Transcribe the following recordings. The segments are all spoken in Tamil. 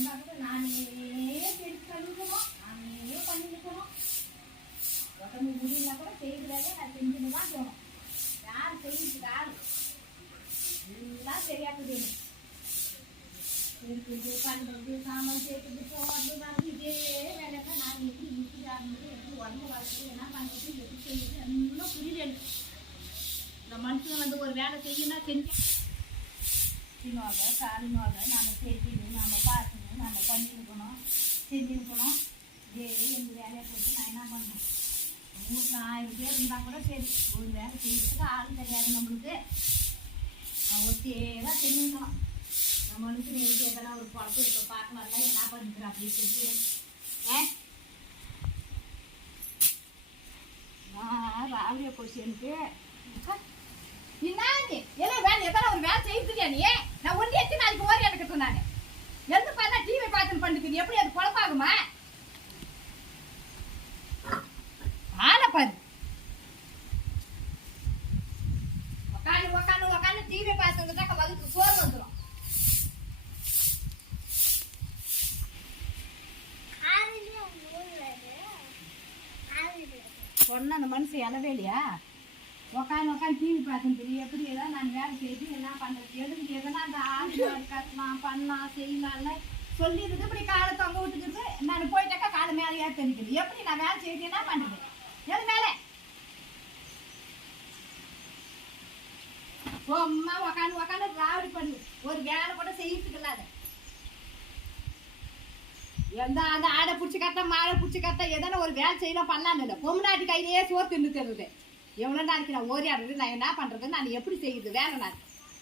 இருந்தா நானே பெருசு கழுவுக்கணும் நானே பண்ணிக்கணும் உடம்பு முடியல கூட செய்கிறதே நான் செஞ்சுட்டு தான் போகணும் யார் செய்யுது யார்? எல்லாம் சரியாக்குது எனக்கு இருக்குது பண்ணுறது சாமான் சேர்க்குறது போகிறது வர்றது இதே வேலை தான் நான் எப்படி இப்படி எப்படி உடம்பு வளர்த்து என்ன பண்ணுறது எப்படி செய்யுது எல்லாம் புரியல இந்த மனுஷன் வந்து ஒரு வேலை செய்யணும் செஞ்சு தின்னுவாங்க சாலினுவாங்க நம்ம செய்யணும் நம்ம பார்க்கணும் நம்ம பண்ணியிருக்கணும் செஞ்சுருக்கணும். சரி எங்கள் வேலையை போட்டு நான் என்ன பண்ணேன் வீட்டில் ஆயிரம் பேர் இருந்தால் கூட சரி ஒரு வேலை செய்யறதுக்கு ஆள் தெரியாது நம்மளுக்கு. ஒத்தியே தான் செஞ்சுக்கணும் நம்ம மனுஷன் எழுதி எதனா ஒரு பழக்கம் இப்போ பார்க்கலாம்ல என்ன பண்ணிக்கிறோம் அப்படின்னு சொல்லி ஏ நான் ராவிய போச்சு எனக்கு என்ன வேலை எத்தனை ஒரு வேலை செய்யுதுலையா நீ நான் ஒன்றி எத்தனை நாளைக்கு ஓரி எனக்கு நான் எந்த பார்த்தா டிவி பார்த்து பண்ணிட்டு எப்படி அது குழப்பாகுமா? ஆளை பாரு. உக்காந்து உக்காந்து உக்காந்து டிவி பார்த்துக்கிட்டாக்க வகுத்து சோறு வந்துடும் சொன்ன அந்த மனுஷன் இல்லையா உக்காந்து உக்காந்து டிவி பார்த்துன்னு தெரியும் எப்படி? ஏதாவது நான் வேலை செய்து என்ன பண்ணுறது எழுந்து எதனா அந்த ஆடு கட்டலாம் பண்ணலாம் செய்யலாம்ல சொல்லிடுது இப்படி காலை தொங்க விட்டுக்கிட்டு நான் போயிட்டாக்கா காலை மேலேயே ஏற்றி தெரிஞ்சுது எப்படி நான் வேலை செய்து என்ன பண்ணுறது எது மேலே? சும்மா உக்காந்து உக்காந்து ராவடி பண்ணு. ஒரு வேலை கூட செய்யறதுக்கு இல்லாத. எந்த அந்த ஆடை பிடிச்சி கட்ட மாடை பிடிச்சி கட்ட எதனா ஒரு வேலை செய்யலாம் பண்ணலான்னு இல்லை. பொம்னாட்டி கையிலேயே சோறு தின்னு தருது எவ்வளோ நாளைக்கு நான் ஓரியாடுறது நான் என்ன பண்ணுறது நான் எப்படி செய்யுது? வேலை நான்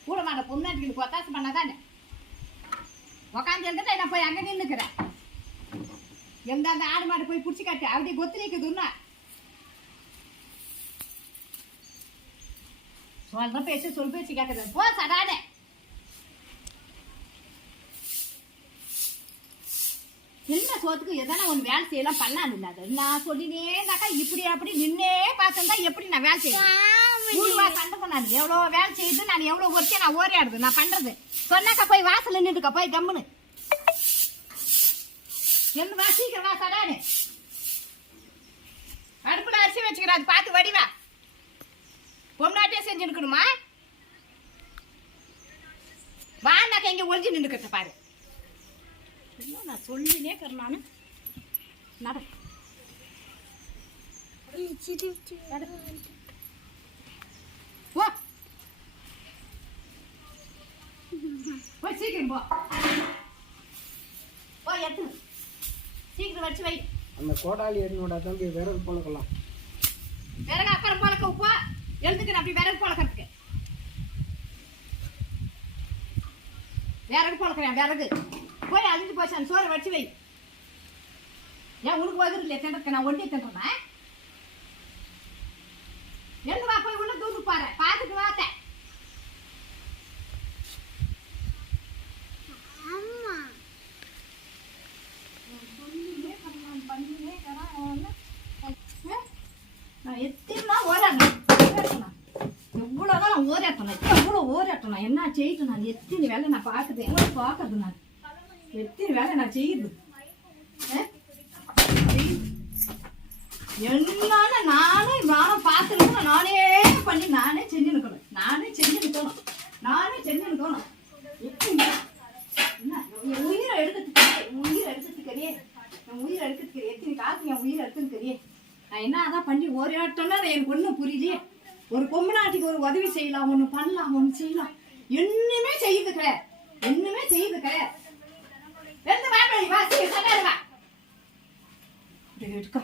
கூட மாட்ட பொம்னாட்டிக்கு ஒத்தாசம் பண்ணாதானே? உக்காந்து எழுதுட்டு நான் போய் அங்கே நின்றுக்கிறேன் எந்த அந்த ஆடு மாடு போய் பிடிச்சி கட்டு அப்படி கொத்துலிக்குதுன்னா சொல்கிற பேச்சு சொல் பேச்சு கேட்கறது போ சடானே என்ன சோத்துக்கு எதனா ஒன்று வேலை செய்யலாம் பண்ணலாம் இல்லாத நான் சொல்லினேந்தாக்கா இப்படி அப்படி நின்னே பார்த்தா எப்படி நான் வேலை வா சண்டை பண்ணாது எவ்வளோ வேலை செய்யுது நான் எவ்வளோ ஒர்க்கே நான் ஓரியாடுது நான் பண்ணுறது சொன்னாக்கா போய் வாசல் நின்றுக்கா போய் கம்முன்னு. எந்த வா சீக்கிரம் வா சடானே. அடுப்புல அரிசி வச்சுக்கிறேன் அது பார்த்து வடிவா. பொம்னாட்டியே செஞ்சுருக்கணுமா வாண்டாக்க எங்க ஒளிஞ்சு நின்றுக்கிறத பாரு. என்ன நான் சொல்லினே இருக்கிறேன் நான் நட. போய் சீக்கிரம் போ போ எத்து சீக்கிரம் வச்சு வை. அந்த கோடாலி என்னோட தம்பி விரல் பழக்கலாம். விறகு அப்புறம் பழக்க உப்பா? எழுதுக்கு அப்படி விறகு பழக்கிறதுக்கு. விறகு பழக்கிறேன் விறகு. போய் அழிஞ்சு போச்சு அந்த சோறை வச்சு வை. ஏன் உனக்கு வகுறு இல்லையா? தின்றதுக்கு நான் ஒண்டி தின்றேன் எழுந்து வா போய் உள்ள தூக்கு பாரு. பார்த்துட்டு வாத்த. எத்தனை ஓராடணும் எவ்வளோதான் நான் ஓராட்டணும் எவ்வளோ ஓராட்டணும் என்ன செய்யட்டும் நான் எத்தனை வேலை நான் பார்க்குது எவ்வளோ பார்க்கறது நான்? எத்தனை வேலை நான் செய்யுது என்னன்னு நானே நானும் பார்த்துருக்கணும். நானே பண்ணி நானே செஞ்சு நிற்கணும் நானே செஞ்சு நிற்கணும் நானே செஞ்சு நிற்கணும் என்ன? என் உயிரை எடுக்கிறதுக்கு என் உயிரை எடுக்கிறதுக்கறியே என் உயிரை எடுக்கிறதுக்கு எத்தனை காசு என் உயிரை எடுக்கிறதுக்கறியே நான் என்ன அதான் பண்ணி ஒரு ஆட்டம்னா எனக்கு ஒன்றும் புரியலையே. ஒரு பொம்மநாட்டிக்கு ஒரு உதவி செய்யலாம் ஒன்று பண்ணலாம் ஒன்று செய்யலாம். என்னமே செய்யுது கிடையாது. என்னமே செய்யுது கிடையாது. எந்த வா பண்ணி வா சீக்கிரம் சட்டாரு வா இப்படி எடுக்க